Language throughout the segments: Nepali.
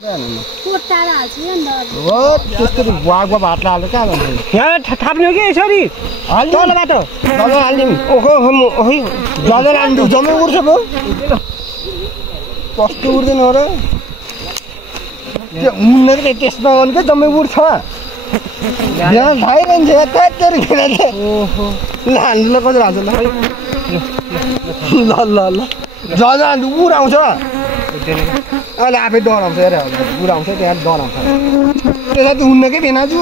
कोटारा हाल्छु नि त हो त्यस्तो बुवाको भात हाल्नु कहाँ जान्छ यहाँ थाप्ने हो कि यसरी तल बाटो जल हाल्दिउँ ओहो ओहो जल हाल्नु जम्मै उड्छ पो कस्तो उड्दैन हो र त्यो उड्नेर चाहिँ त्यसमा गर्नु क्या जम्मै उड्छ यहाँ खाइरहन्छ त्यहाँतिर किन ओहो ल हान्नुलाई कति हाल्छ ल ल ल जल हाल्नु उडाउँछ अहिले आफै डराउँछ हेर उडाउँछ त्यहाँ डराउँछ त्यसलाई त उड्नकै भेना छु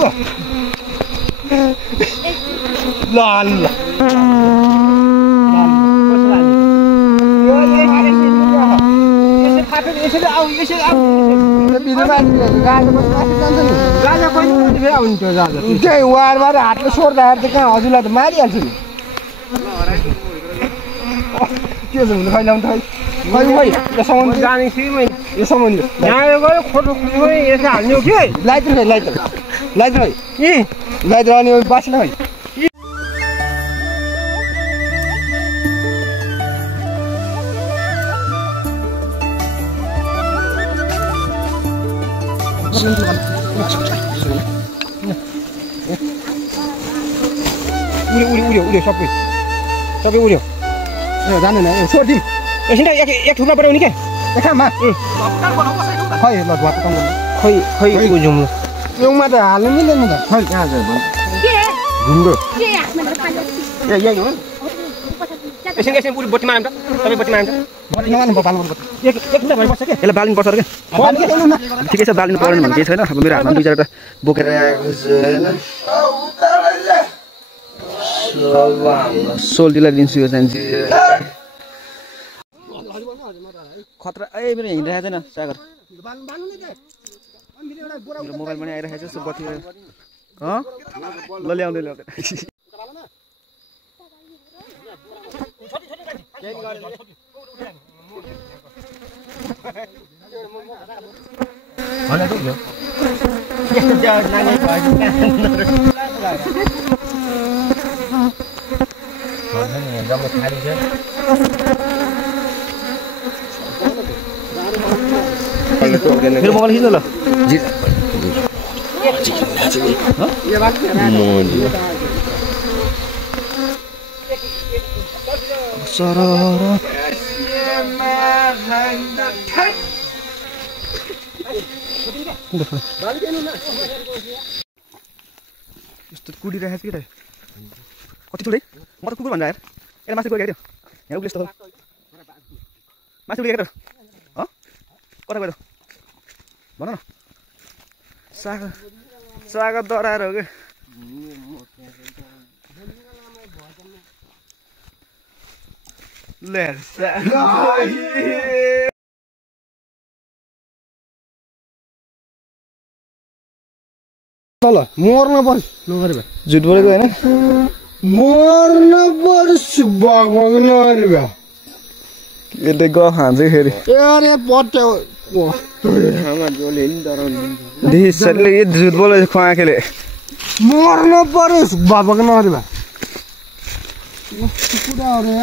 ल ल त्यही वारबार हातले सोर्दाखेरि त कहाँ हजुरलाई त मारिहाल्छु नि के छ भने खैलाउनु त खै खै यो सामान जाने छु मैले यो सामान यहाँ गयो खोटो खोटो यसो हाल्ने हो कि लाइट खै लाइट लाइट खै ए लाइट अनि बासिन खै उड्यो सबै उड्यो जाँदैन छोडिदिउँ एकछिन एक थुप्रा बनाउने क्या एकामा खै ल भात काम गर्नु खै खै बुझौँ ल एउमा त हाल्नु मिल्दैन त खै कहाँ छ ढुङ्गो ए यही हो एकछिन पुरै बत्तीमा आउँछ सबै बत्तीमा आउँछ एकछिन भइबस्छ क्या यसलाई बाल्नु पर्छ क्या ठिकै छ बाल्नु पर्दैन भने केही छैन अब मेरो हातमा दुई चारवटा बोकेर सोल्टीलाई दिन्छु यो चाहिँ खतरा ए मेरो हिँडिरहेको छैन सागर मोबाइल पनि आइरहेको छ यस्तो बत्ती ल ल्याउँदै ल्याउँदै मेरो मोबाइल खिच्नु ल यस्तो कुदिरहेको छ कि कति ठुलै म त कुकुर भन्दा यार यसलाई मासु गयो यहाँ उब्लेस्तो मासु गयो कता गयो भन न साग दराएर हो क्या ल मर्न पर्छ नगरे भए झुट बोलेको होइन मर्न पर्छ नगरे भए यसले ग खान्छ फेरि अरे पट्याउ यो झुट बोलेको खुवाखेले मर्न परोस् बाबाको नगरे भए कुरा हो रे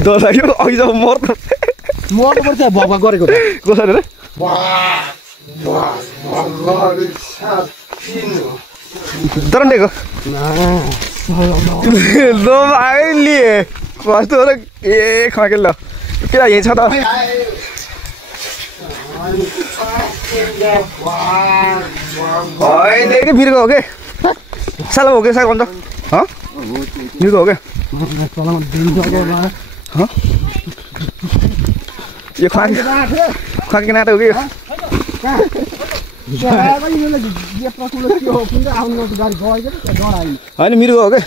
डर लाग्यो अघि जब मर्नु पर्छ बाबा गरेको कसरी रे दरन्डेको लिए कस्तो र ए खकेल ल किन यहीँ छ त होइन बिर्को हो कि साला हो कि साग भन्छ बिर्को हो क्या यो खुवाके नाता हो कि होइन मिर्गो हो क्या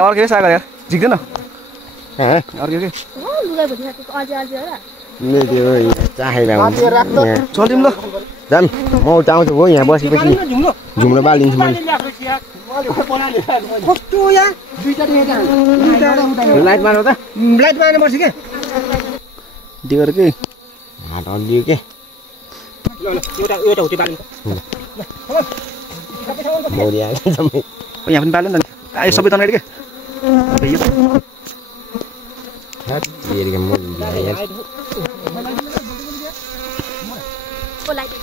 अर्कै साग यार झिक्दैन अर्कै के चल्दिउँ ल जाम म आउँछु हो यहाँ बसेपछि झुम्रो बालिदिन्छु मैले लाइट मार्नु त लाइट मार्नु पर्छ क्या दियो के हात हल्लियो के एउटा हो त्यो बाल्नु मोरिया जम्मै यहाँ पनि बाल्यो नि त आयो सबै तनाइ के यो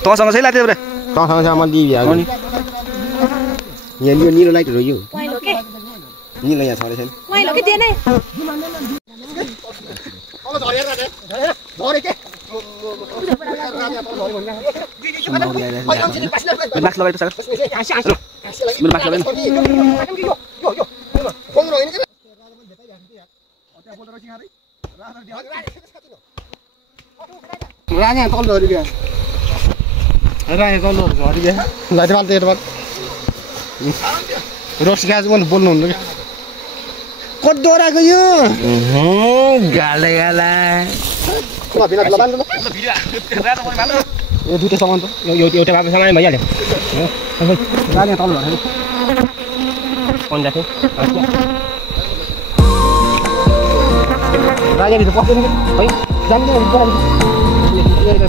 तँसँग चाहिँ लाग्थ्यो पुरा तँसँग म दिइहाल्छु नि यहाँ यो निलो लाइटहरू यो निलो यहाँ छरेछ नि मास्क लगाएर सागर मेरो मास्क लगाएन राजा तल झरी गयो राजा तल झरी गयो लाइटबाल त यताबाट रोस गाज पनि बोल्नु हुन्न कि कति डराएको यो गाले गाला यो दुईटा सामान त यो एउटा बाबा सामान भइहाल्यो राजा तल झरेको पन्जा थियो राजाले त पक्दैन कि है जान्ने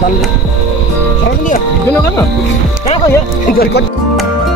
बाल्नु कहाँ गयो